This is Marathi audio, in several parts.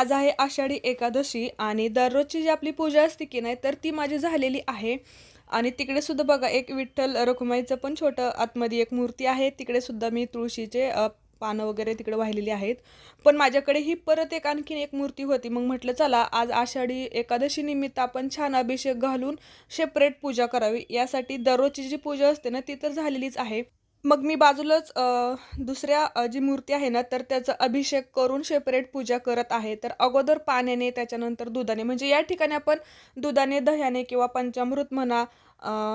आज आहे आषाढी एकादशी आणि दररोजची जी आपली पूजा असते की नाही तर ती माझी झालेली आहे. आणि तिकडे सुद्धा बघा एक विठ्ठल रखुमाईचं पण छोटं आतमध्ये एक मूर्ती आहे. तिकडे सुद्धा मी तुळशीचे पानं वगैरे तिकडे वाहिलेली आहेत. पण माझ्याकडे ही परत एक आणखीन एक मूर्ती होती. मग म्हटलं चला आज आषाढी एकादशी निमित्त आपण छान अभिषेक घालून सेपरेट पूजा करावी. यासाठी दररोजची जी पूजा असते ना ती तर झालेलीच आहे. मग मी बाजूलाच दुसऱ्या जी मूर्ती आहे ना, तर त्याचा अभिषेक करून सेपरेट पूजा करत आहे. तर अगोदर पाण्याने, त्याच्यानंतर दुधाने, म्हणजे या ठिकाणी आपण दुधाने, दह्याने किंवा पंचामृत म्हणा,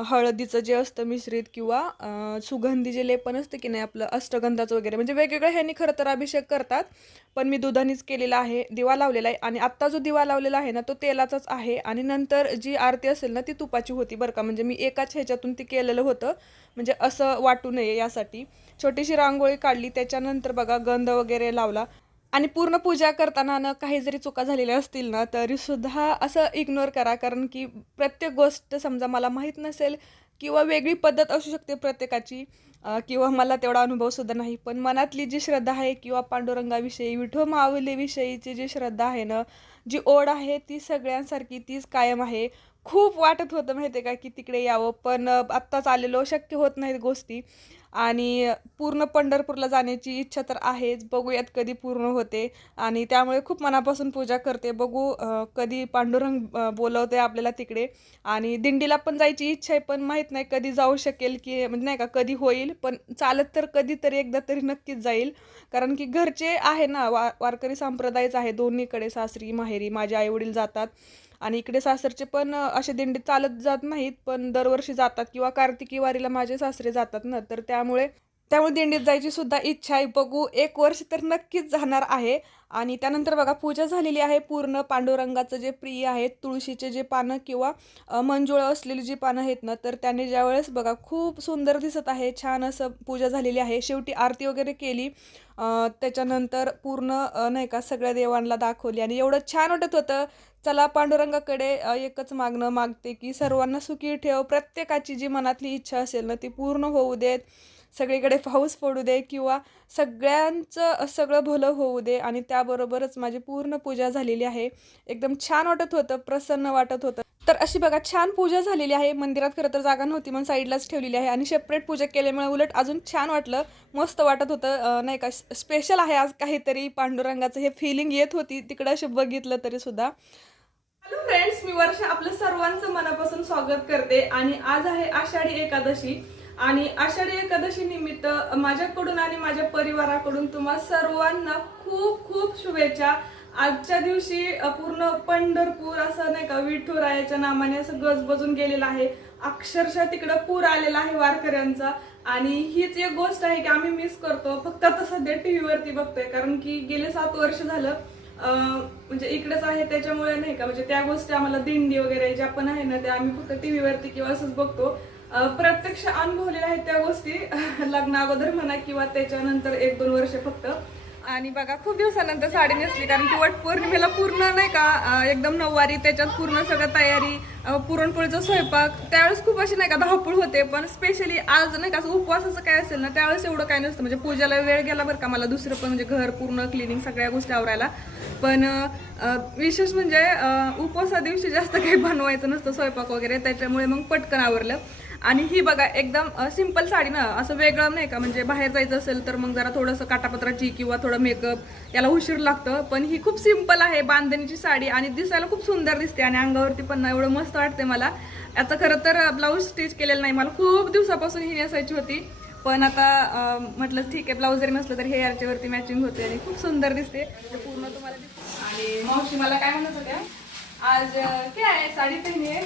हळदीचं जे असतं मिश्रित किंवा सुगंधी जे लेपन असतं की नाही आपलं अष्टगंधाचं वगैरे, म्हणजे वेगवेगळ्या ह्यांनी खरं तर अभिषेक करतात. पण मी दुधानेच केलेला आहे, दिवा लावलेला आहे. आणि आत्ता जो दिवा लावलेला आहे ना, तो तेलाचाच आहे. आणि नंतर जी आरती असेल ना, ती तुपाची होती बरं का. म्हणजे मी एकाच ह्याच्यातून ती केलेलं होतं. म्हणजे असं वाटू नये यासाठी छोटीशी रांगोळी काढली. त्याच्यानंतर बघा गंध वगैरे लावला. आणि पूर्ण पूजा करताना ना काही जरी चुका झालेल्या असतील ना तरी सुद्धा असं इग्नोर करा, कारण की प्रत्येक गोष्ट समजा मला माहीत नसेल किंवा वेगळी पद्धत असू शकते प्रत्येकाची, किंवा मला तेवढा अनुभव सुद्धा नाही. पण मनातली जी श्रद्धा आहे किंवा पांडुरंगाविषयी विठो माऊलीविषयीची जी श्रद्धा आहे ना, जी ओढ आहे ती सगळ्यांसारखी तीच कायम आहे. खूप वाटत होतं माहिती आहे का की तिकडे यावं, पण आत्ताच आलेलो शक्य होत नाहीत गोष्टी. आणि पूर्ण पंढरपूरला जाण्याची इच्छा तर आहेच, बघूयात कधी पूर्ण होते. आणि त्यामुळे खूप मनापासून पूजा करते. बघू कधी पांडुरंग बोलवते आपल्याला तिकडे. आणि दिंडीला पण जायची इच्छा आहे, पण माहीत नाही कधी जाऊ शकेल की म्हणजे नाही का कधी होईल. पण चालत तर कधीतरी एकदा तरी नक्कीच जाईल, कारण की घरचे आहे ना, वारकरी संप्रदायच आहे दोन्हीकडे, सासरी माहेरी माझे आईवडील जातात. आणि इकडे सासरचे पण असे दिंडीत चालत जात नाहीत, पण दरवर्षी जातात किंवा कार्तिकी वारीला माझे सासरे जातात ना, तर त्यामुळे त्यामुळे दिंडीत जायची सुद्धा इच्छा आहे. बघू, एक वर्ष तर नक्कीच जाणार आहे. आणि त्यानंतर बघा पूजा झालेली आहे. पूर्ण पांडुरंगाचं जे प्रिय आहे तुळशीचे जे पानं किंवा मंजुळं असलेली जी पानं आहेत ना, तर त्याने ज्यावेळेस बघा खूप सुंदर दिसत आहे, छान असं पूजा झालेली आहे. शेवटी आरती वगैरे केली. त्याच्यानंतर पूर्ण नाही का सगळ्या देवांना दाखवली आणि एवढं छान वाटत होतं. चला पांडुरंगाकडे एकच मागणं मागते की सर्वांना सुखी ठेव, प्रत्येकाची जी मनातली इच्छा असेल ना ती पूर्ण होऊ देत, सगळीकडे पाऊस पडू दे किंवा सगळ्यांचं सगळं भलं होऊ दे. आणि त्याबरोबरच माझी पूर्ण पूजा झालेली आहे. एकदम छान वाटत होतं, प्रसन्न वाटत होतं. तर अशी बघा छान पूजा झालेली आहे. मंदिरात खरं तर जागा नव्हती म्हणून साईडलाच ठेवलेली आहे आणि सेपरेट पूजा केल्यामुळे उलट अजून छान वाटलं, मस्त वाटत होतं. नाही का स्पेशल आहे आज काहीतरी, पांडुरंगाचं हे फिलिंग येत होती तिकडं असे बघितलं तरी सुद्धा. हॅलो फ्रेंड्स, मी वर्षा आपलं सर्वांचं मनापासून स्वागत करते. आणि आज आहे आषाढी एकादशी. आणि आषाढी एकादशी निमित्त माझ्याकडून आणि माझ्या परिवाराकडून तुम्हा सर्वांना खूप खूप शुभेच्छा. आजच्या दिवशी पूर्ण पंढरपूर असं नाही का विठुरायाच्या नामाने असं गजबजून गेलेलं आहे. अक्षरशः तिकडं पूर आलेला आहे वारकऱ्यांचा. आणि हीच एक गोष्ट आहे की आम्ही मिस करतो, फक्त आता सध्या टीव्हीवरती बघतोय, कारण की गेले 7 वर्ष झालं म्हणजे इकडेच आहे, त्याच्यामुळे नाही का म्हणजे त्या गोष्टी आम्हाला दिंडी वगैरे ज्या पण आहे ना त्या आम्ही फक्त टीव्हीवरती किंवा असंच बघतो. प्रत्यक्ष अनुभवलेल्या आहेत त्या गोष्टी लग्ना अगोदर म्हणा किंवा त्याच्यानंतर 1-2 वर्ष फक्त. आणि बघा खूप दिवसानंतर साडी नेसली, कारण की वटपौर्णिमेला पूर्ण नाही का एकदम नऊवारी, त्याच्यात पूर्ण सगळं तयारी, पुरणपोळीचा स्वयंपाक, त्यावेळेस खूप अशी नाही का धावपळ होते. पण स्पेशली आज नाही का असं उपवासाचं काय असेल ना त्यावेळेस एवढं काय नसतं, म्हणजे पूजाला वेळ गेला बरं का मला दुसरं पण, म्हणजे घर पूर्ण क्लिनिंग सगळ्या गोष्टी आवरायला. पण विशेष म्हणजे उपवासा दिवशी जास्त काही बनवायचं नसतं स्वयंपाक वगैरे, त्याच्यामुळे मग पटकन आवरलं. आणि ही बघा एकदम सिंपल साडी ना, असं वेगळं नाही का, म्हणजे बाहेर जायचं असेल तर मग जरा थोडंसं काटापत्राची किंवा थोडं मेकअप याला उशीर लागतं. पण ही खूप सिंपल आहे, बांधणीची साडी, आणि दिसायला खूप सुंदर दिसते आणि अंगावरती पण एवढं मस्त वाटते मला. याचं खरं तर ब्लाऊज स्टिच केलेलं नाही, मला खूप दिवसापासून ही नेसायची होती. पण आता म्हटलं ठीक आहे, ब्लाऊज जरी नसलं तर हे याच्यावरती मॅचिंग होते आणि खूप सुंदर दिसते. पूर्ण तुम्हाला दिसते. आणि मावशी मला काय म्हणत होत्या, आज क्या है साड़ी पहनी है,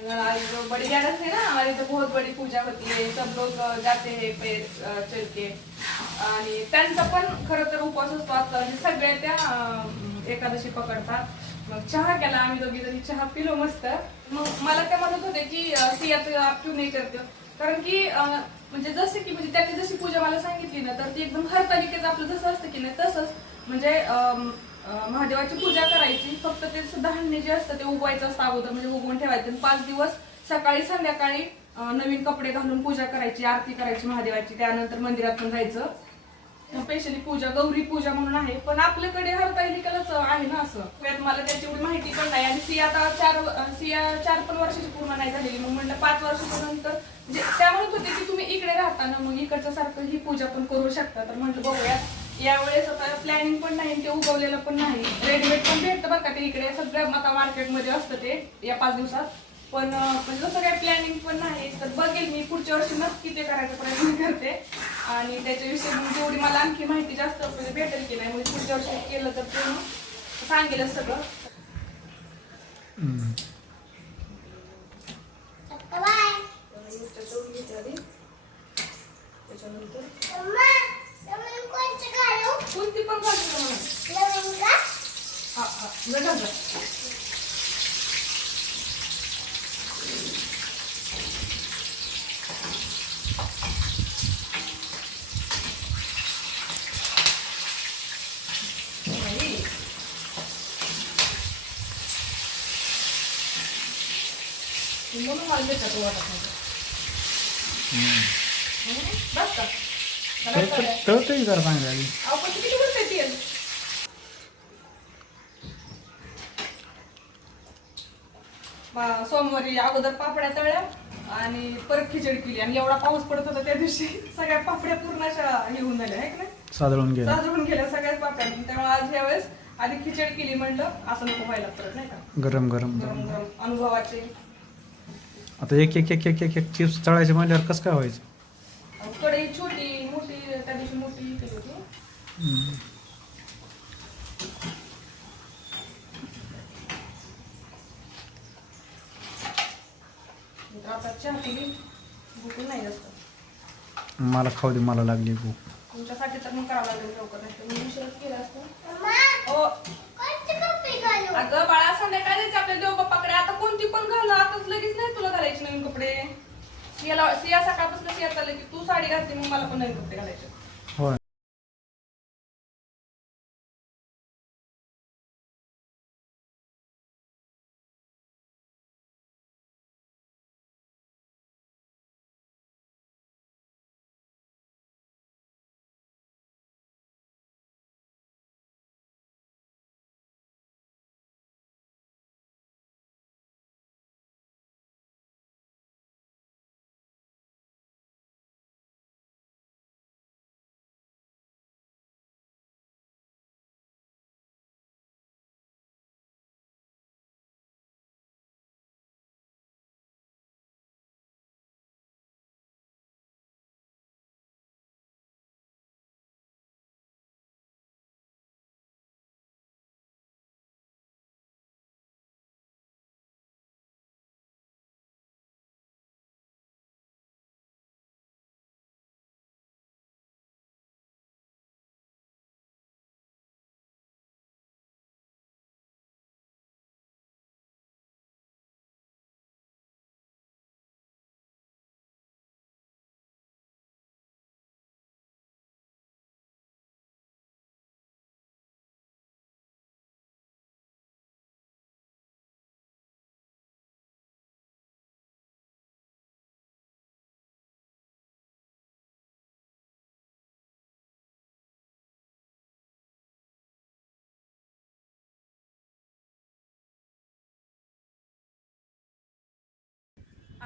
आज बड़ी ग्यारस है ना हमारी, तो बहुत बड़ी पूजा होती है, सब लोग जाते हैं पैर चल के. आणि त्यांचा पण खरं तर उपवास असतो आता, सगळ्या त्या एकादशी पकडतात. मग चहा केला आम्ही दोघी जणी, चहा पिलो मस्त. मग मला काय म्हणत होते की सियाचं आप नाही करते, कारण की म्हणजे जसं की म्हणजे त्यांनी जशी पूजा मला सांगितली ना तर ती एकदम हरतालिकेचं आपलं जसं असतं की नाही तसंच, म्हणजे महादेवाची पूजा करायची. फक्त ते धान्य जे असतं ते उगवायचं असतं अगोदर, म्हणजे उगवून ठेवायचं. 5 दिवस सकाळी संध्याकाळी नवीन कपडे घालून पूजा करायची, आरती करायची महादेवाची, त्यानंतर मंदिरात पण जायचं. स्पेशली पूजा, गौरी पूजा म्हणून आहे. पण आपल्याकडे हरतालिकेलाच आहे ना असं. त्यात मला त्याची एवढी माहिती पण नाही. आणि सिया आता 4 पण वर्षाची पूर्ण नाही झालेली. मग म्हणलं 5 वर्षानंतर म्हणजे त्या म्हणत होते की तुम्ही इकडे राहता ना, मग इकडच्या सारखं ही पूजा पण करू शकता. तर म्हटलं बघूया. यावेळेस आता प्लॅनिंग पण नाही, ते उगवलेलं पण नाही. रेडीमेड पण भेटतं बरं का ते इकडे, सगळं आता मार्केटमध्ये असतं ते या 5 दिवसात. पण म्हणजे जसं काही प्लॅनिंग पण नाही. तर बघेल मी पुढच्या वर्षी नक्की ते करायचा प्रयत्न करते. आणि त्याच्याविषयी मग जेवढी मला आणखी माहिती जास्त म्हणजे भेटेल की नाही, म्हणजे पुढच्या वर्षी केलं तर ते सांगेलच सगळं. त्याच्यानंतर कोणती पण घालू का? हा हा म्हणून मला देतात वाटत नाही. बस का कळतंय जरा चांगलं. आपण किती बोलते तेल सोमवारी अगोदर पापड्या तळल्या आणि परत खिचडी केली. आणि एवढा पाऊस पडत होता त्या दिवशी सगळ्या पापड्या पूर्ण अशा हे होऊन झाल्या आहे की नाही, साधारण गेल्या सगळ्याच पापड्या. त्यामुळे आज ह्या वेळेस आधी खिचडी केली. म्हणलं असं नको व्हायला परत नाही का, गरम गरम गरम गरम अनुभवाचे. आता एक एक एक एक एक एक चिप्स तळायचे म्हणल्यावर कसं काय व्हायचं. कढई छोटी मोठी त्या दिवशी मोठी केली होती. आता चहा पिली, भूक नाही जास्त. मला खाऊ दे, मला लागली भूक. तुमच्यासाठी तर मग करावं लागेल लवकर, नाही मी उशीरच केला असतो. अगं बाळा संध्याकाळी जायचं आपल्या देव बाप्पाकडे. आता कोणती पण घाल, आताच लगेच नाही तुला घालायचे नवीन कपडे. सिया सकाळपासून सिया चालले की तू साडी घालते, मग मला पण नवीन कपडे घालायचे.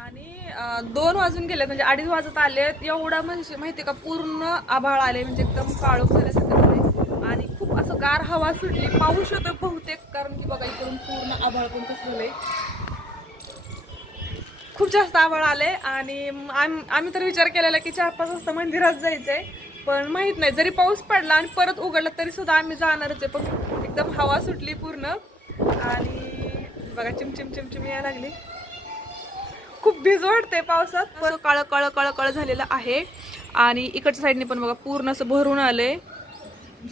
आणि 2 वाजून गेले, म्हणजे 2:30 वाजत आले. एवढा म्हणजे माहिती का पूर्ण आभाळ आले, म्हणजे एकदम काळोख झाल्यासारखं झाले. आणि खूप असं गार हवा सुटली. पाऊस होतं बहुतेक, कारण की बघा इकडून पूर्ण आभाळ पण कसं झालंय, खूप जास्त आभाळ आले. आणि आम्ही तर विचार केलेला की 4-5 वाजता मंदिरात जायचंय, पण माहित नाही जरी पाऊस पडला आणि परत उघडला तरी सुद्धा आम्ही जाणारच आहे. पण एकदम हवा सुटली पूर्ण. आणि बघा चिमचिम चिमचिम यायला लागली. खूप भिज वाटते पावसात. पण काळं काळं काळं काळं झालेलं आहे. आणि इकडच्या साईडने पण बघा पूर्ण असं भरून आलंय.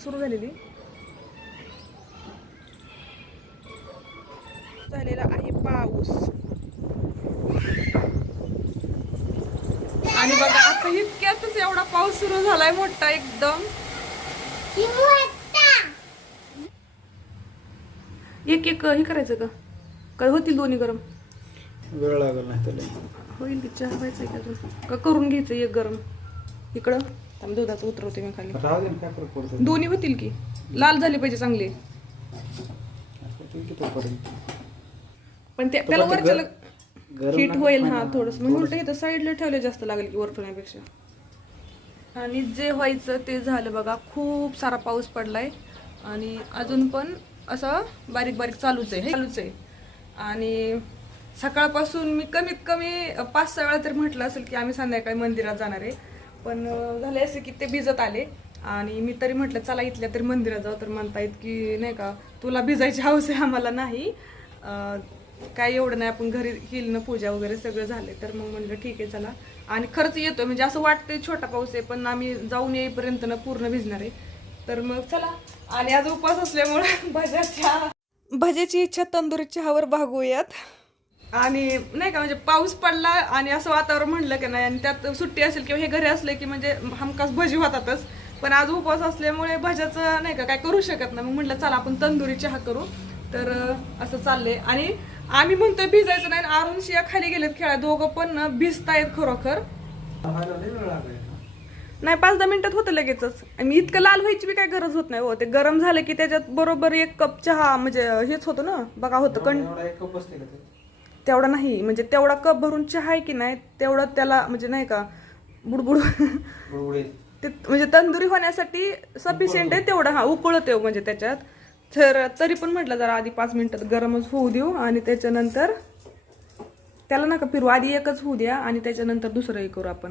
सुरू झालेली झालेला आहे पाऊस. आणि बघा आता इतक्यातच एवढा पाऊस सुरू झालाय मोठा एकदम. एक एक हे करायचं का, काय होतील दोन्ही गरम? वेळ लागेल नाही त्याला. होईल की, चहा व्हायचं का अजून, का करून घ्यायचं एक गरम इकडं? त्यामुळे दुधाचं उतरवते मी खाली. राहू दे ना, काय फरक पडतो. दोन्ही होतील की, लाल झाले पाहिजे चांगले. पण त्याला वरच्याला हिट होईल. हा थोडंसं मग उलट इथं साईडला ठेवले जास्त लागेल की वर ठेवण्यापेक्षा. आणि जे व्हायचं ते झालं बघा. खूप सारा पाऊस पडलाय आणि अजून पण असं बारीक बारीक चालूच आहे. आणि सकाळपासून मी कमीत कमी 5-6 वेळा तरी म्हटलं असेल की आम्ही संध्याकाळी मंदिरात जाणार आहे. पण झाले असे की ते भिजत आले आणि मी तरी म्हटलं चला इथल्या तरी मंदिरात जाऊ. तर म्हणतायत की नाही का तुला भिजायची हौस आहे, आम्हाला नाही, काय एवढं नाही, आपण घरी केली ना पूजा वगैरे सगळं झाले. तर मग म्हणलं ठीक आहे चला. आणि खरंच येतोय, म्हणजे असं वाटतंय छोटा पाऊस आहे पण आम्ही जाऊन येईपर्यंत ना पूर्ण भिजणार आहे. तर मग चला. आणि आज उपवास असल्यामुळे भज्याची इच्छा तंदुरी चहावर भागवूयात. आणि नाही का म्हणजे पाऊस पडला आणि असं वातावरण म्हणलं की नाही आणि त्यात सुट्टी असेल किंवा हे घरी असले की म्हणजे हमखास भजी होतातच. पण आज उपवास असल्यामुळे भज्याचं नाही का काय करू शकत नाही. मग म्हटलं चला आपण तंदुरी चहा करू. तर असं चाललंय. आणि आम्ही म्हणतोय भिजायचं नाही, अरुण शिया खाली गेलेत खेळा. दोघं पण भिजतायत खरोखर. नाही 5-10 मिनिटात होतं लगेचच. आणि इतकं लाल व्हायची बी काय गरज होत नाही हो. ते गरम झालं की त्याच्यात बरोबर 1 कप चहा म्हणजे हेच होतं ना बघा. होतं तेवढा नाही, म्हणजे तेवढा कप भरून चहा आहे की नाही तेवढं त्याला म्हणजे नाही का बुडबुड ते म्हणजे तंदुरी होण्यासाठी सफिशियंट आहे तेवढं. हा उकळत म्हणजे त्याच्यात. तर तरी पण म्हटलं जरा आधी 5 मिनिटात गरमच होऊ देऊ आणि त्याच्यानंतर त्याला नका फिरू, आधी एकच होऊ द्या आणि त्याच्यानंतर दुसरंही करू आपण.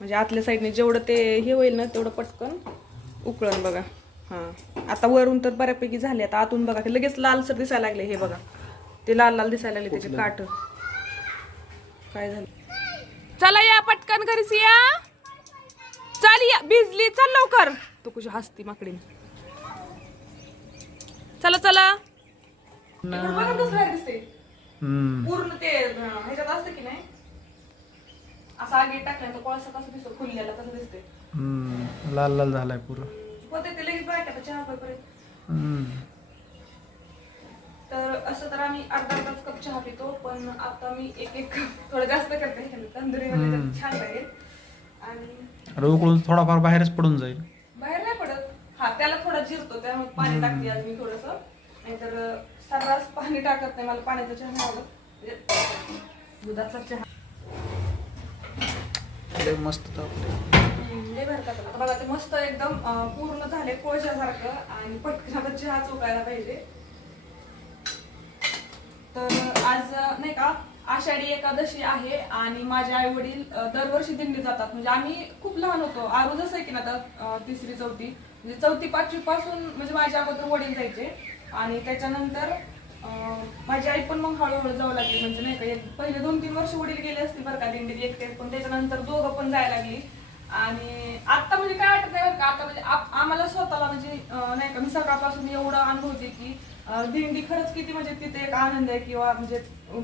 म्हणजे आतल्या साईडने जेवढं ते हे होईल ना तेवढं पटकन उकळण बघा. हां आता वरून तर बऱ्यापैकी झाले. आता आतून बघा ते लगेच लालसर दिसायला लागले. हे बघा ते लाल लाल दिसायला लागले त्याचे काठ. काय झालं, चला या पटकन घरीच या. चल या, भिजली, चल लवकर. तो कशी हसती माकडीने. चला चला. बघा कसं दिसते पूर्ण ते ह्याच्यात असतं की नाही असं आगे टाकल्यानंतर कोळसा कसं दिसतो फुललेला तसं दिसते. लाल लाल झालाय पुरं. होते ते लगेच बाय चहा पर्यंत. तर असं तर आम्ही अर्धा कप चहा पितो. पण आता मी एक कप थोडं जास्त करते तंदुरी मध्ये छान लागेल. आणि उकळून थोडाफार बाहेरच पडून जाईल. बाहेर नाही पडत. हा त्याला थोडा जिरतो त्यामुळे पाणी टाकते आज मी थोडस. नाहीतर सर्रास पाणी टाकत नाही. मला पाण्याचा चहा नाही आवडत, दुधाचा चहा. मस्त बघा ते मस्त एकदम पूर्ण झाले कोळशासारखं. आणि पटकन आता चहा चोकायला पाहिजे. तर आज नाही का आषाढी एकादशी आहे आणि माझे आई वडील दरवर्षी दिंडी जातात. म्हणजे आम्ही खूप लहान होतो. आरू जसं आहे की ना आता 3री-4थी म्हणजे 4थी-5वी पासून म्हणजे माझ्या अगोदर वडील जायचे. आणि त्याच्यानंतर माझी आई पण मग हळूहळू जाऊ लागली. म्हणजे नाही का पहिले 2-3 वर्ष वडील गेले असतील बरं का दिंडीत एकटे. पण त्याच्यानंतर दोघं पण जायला लागली. आणि आता म्हणजे काय वाटत नाही बरं का. आता म्हणजे आम्हाला स्वतःला म्हणजे नाही का मी सकाळपासून एवढं अनुभवते की दिंडी खरंच किती म्हणजे तिथे एक आनंद आहे. किंवा म्हणजे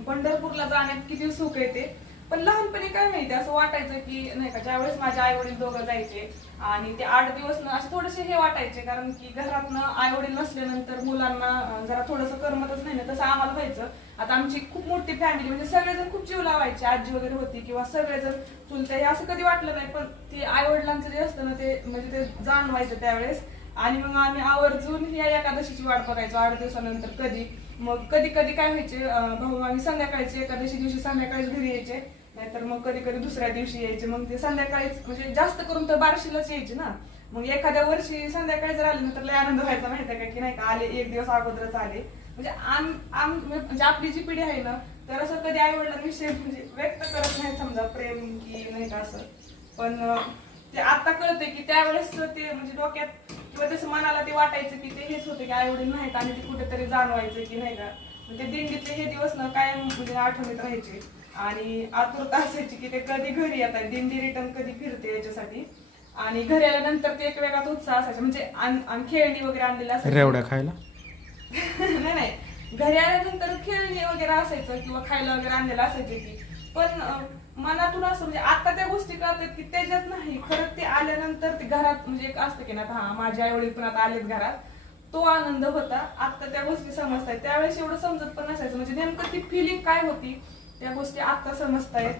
पंढरपूरला जाण्यात किती सुख येते. पण लहानपणी काय माहिती असं वाटायचं की नाही का ज्यावेळेस माझे आई वडील दोघं जायचे आणि ते 8 दिवस असे थोडेसे हे वाटायचे. कारण की घरातनं आई वडील नसल्यानंतर मुलांना जरा थोडंसं करमतच नाही ना. तसं आम्हाला व्हायचं. आता आमची खूप मोठी फॅमिली म्हणजे सगळेजण खूप जीव लावायचे. आजी वगैरे होती किंवा सगळेजण चुलते हे असं कधी वाटलं नाही. पण ते आई वडिलांचं जे असतं ना ते म्हणजे ते जाणवायचं त्यावेळेस. आणि मग आम्ही आवर्जून ह्या एकादशीची वाट बघायचो 8 दिवसानंतर कधी. मग कधी कधी काय व्हायचे भाऊ आम्ही संध्याकाळची एकादशी दिवशी संध्याकाळीच घरी यायचे. नाहीतर मग कधी कधी दुसऱ्या दिवशी यायचे. मग ते संध्याकाळीच म्हणजे जास्त करून तर बार्शीलाच यायचे ना. मग एखाद्या वर्षी संध्याकाळी जर आले ना तर लय आनंद व्हायचा माहिती आहे का की नाही का आले 1 दिवस अगोदरच आले. म्हणजे म्हणजे आपली जी पिढी आहे ना तर असं कधी आई वडिलांविषयी म्हणजे व्यक्त करत नाही समजा प्रेम की नाही का असं. पण ते आता कळतंय की त्यावेळेस ते म्हणजे डोक्यात किंवा तसं मनाला ते वाटायचं की ते हेच होतं की आई वडील नाहीत आणि ते कुठेतरी जाणवायचं की नाही का. म्हणजे दिंडीतले हे दिवस ना कायम म्हणजे आठवणीत राहायचे. आणि आतुरता असायची की ते कधी घरी येतात दिंडी रिटर्न कधी फिरते याच्यासाठी. आणि घरी आल्यानंतर ते एक वेगळाच उत्साह असायचा. म्हणजे खेळणी वगैरे आणलेल्या असायची. रेवड्या खायला नाही घरी आल्यानंतर खेळणी वगैरे असायचं किंवा खायला वगैरे आणलेलं असायचं की. पण मनातून असं म्हणजे आता त्या गोष्टी कळतात की त्याच्यात नाही खरंच ते आल्यानंतर ते घरात म्हणजे एक असतं की ना हा माझे आई वडील पण आता आलेत घरात तो आनंद होता. आता त्या गोष्टी समजतायत. त्यावेळेस एवढं समजत पण नसायचं. म्हणजे नेमकं ती फिलिंग काय होती त्या गोष्टी आता समजतायत.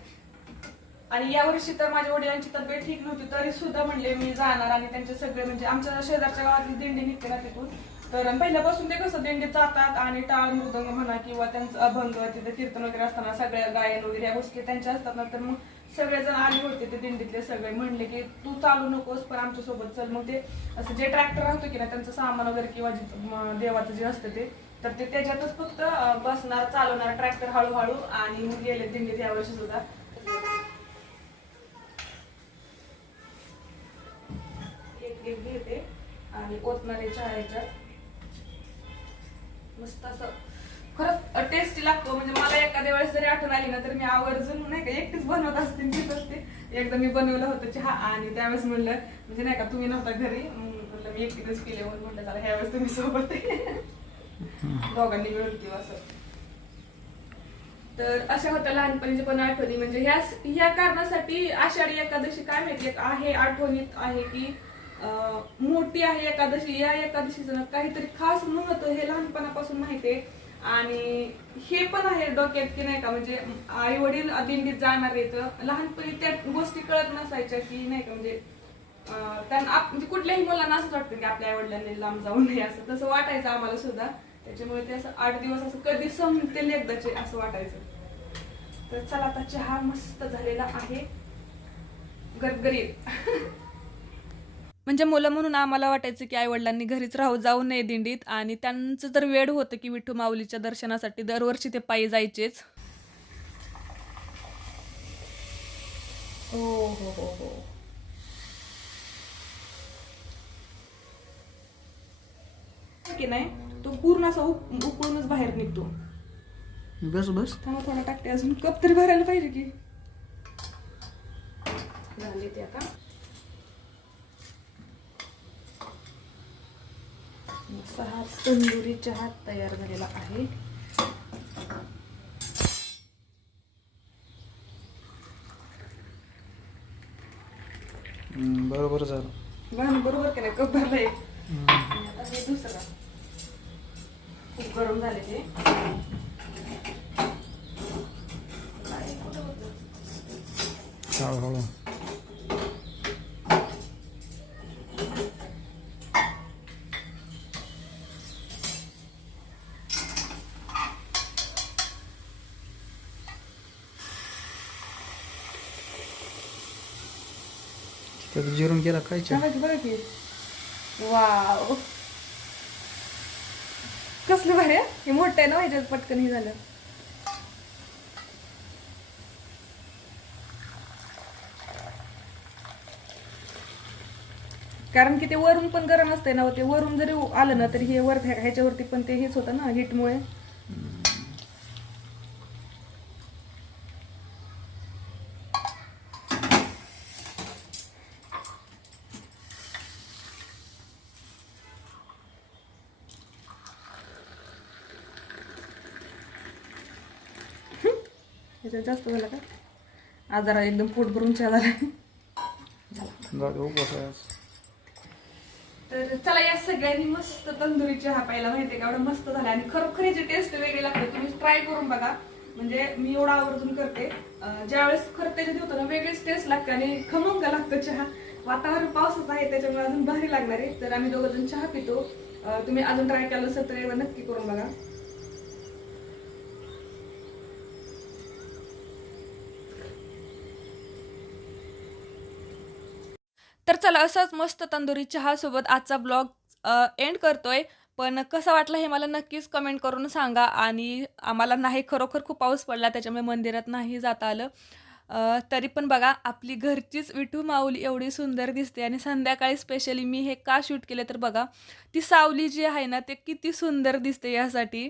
आणि यावर्षी तर माझ्या वडिलांची तब्येत ठीक नव्हती तरी सुद्धा म्हणले मी जाणार आणि त्यांचे सगळे म्हणजे आमच्या शेजारच्या गावातली दिंडी निघते ना तिथून तर पहिल्यापासून ते कसं दिंडीत जातात आणि टाळ मृदंग म्हणा किंवा त्यांचं अभंग तिथे कीर्तन वगैरे असताना सगळ्या गायन वगैरे या गोष्टी त्यांच्या असतात ना तर मग सगळेजण आले होते ते दिंडीतले सगळे म्हणले की तू चालू नकोस पण आमच्या सोबत चल मग ते असं जे ट्रॅक्टर राहतो की ना त्यांचं सामान वगैरे किंवा देवाचं जे असतं ते तर ते त्याच्यातच फक्त बसणार चालवणार ट्रॅक्टर हळूहळू आणि मग गेले दिंडीत यावर्षी सुद्धा एक घेते आणि ओतणारे चहाच्या मस्त असं खरंच टेस्टी लागतो म्हणजे मला एखाद्या वेळेस जरी आठवण आली ना तर मी आवर्जून नाही का एकटीच बनवत असते तीच असते एकदा मी बनवलं होतं चहा आणि त्यावेळेस म्हणलं म्हणजे नाही का तुम्ही नव्हता घरी म्हणलं मी एकटीच पिले म्हणून म्हणलं चला ह्यावेळेस तुम्ही सोबत दोघांनी मिळून किंवा असं तर अशा होत्या लहानपणीच्या पण आठवणी म्हणजे ह्या कारणासाठी आषाढी एकादशी काय माहिती आहे आठवणीत आहे की मोठी आहे एकादशी या एकादशीचं काहीतरी खास महत्व हे लहानपणापासून माहिती आहे आणि हे पण आहे डोक्यात की नाही का म्हणजे आई वडील दिंडीत जाणार आहेत लहानपणी त्या गोष्टी कळत नसायच्या की नाही का म्हणजे त्यांना म्हणजे कुठल्याही मुलांना असंच वाटतं की आपल्या आई वडिलांनी लांब जाऊ नये असं तसं वाटायचं आम्हाला सुद्धा त्याच्यामुळे ते असं 8 दिवस असं कधी संपतील एकदाचे असं वाटायचं तर चला आता चहा मस्त झालेला आहे गरगरीत म्हणजे मुलं म्हणून आम्हाला वाटायचं की आई वडिलांनी घरीच राहू जाऊ नये दिंडीत आणि त्यांचं तर वेळ होतं की विठू माऊलीच्या दर्शनासाठी दरवर्षी ते पायी जायचेच हो हो हो हो की नाही तो पूर्ण असा उकळूनच बाहेर निघतो बस बस थांबा थोडा टाकते अजून कप तरी भरायला पाहिजे की झाले ते आता सहा तंदुरी चहा तयार झालेला आहे बरोबर झालं बरोबर की नाही कप भरलाय आता हे दुसरा खूप गरम झाले ते हळूहळू त्यात जिरून गेला काय चहा बघा की वाव कसलं भारी हे मोठं आहे ना ह्याच्यात पटकन हे झालं कारण की ते वरून पण गरम असते ना ते वरून जरी आलं ना तरी हे वर ह्याच्यावरती पण ते हेच होतं ना हीटमुळे ह्याच्यात जास्त झालं का आजारा एकदम पोट भरून चहा झाला तर चला या सगळ्यांनी मस्त तंदुरी चहा प्यायला माहितीये का एवढं मस्त झालं आणि खरोखर याची टेस्ट वेगळी लागते तुम्ही ट्राय करून बघा म्हणजे मी एवढा आवर्जून करते ज्यावेळेस खरं त्याच्यात होतं ना वेगळीच टेस्ट लागते आणि खमंग लागतं चहा वातावरण पावसाचं आहे त्याच्यामुळे अजून भारी लागणार आहे तर आम्ही 2 जण चहा पितो तुम्ही अजून ट्राय केलं असेल तर एकदा नक्की करून बघा तर चला असंच मस्त तंदुरी चहा सोबत आजचा ब्लॉग एंड करतोय पण कसं वाटलं हे मला नक्कीच कमेंट करून सांगा आणि आम्हाला नाही खरोखर खूप पाऊस पडला त्याच्यामुळे मंदिरात नाही जाता आलं तरी पण बघा आपली घरचीच विठू माऊली एवढी सुंदर दिसते आणि संध्याकाळी स्पेशली मी हे का शूट केले तर बघा ती सावली जी आहे ना ते किती सुंदर दिसते यासाठी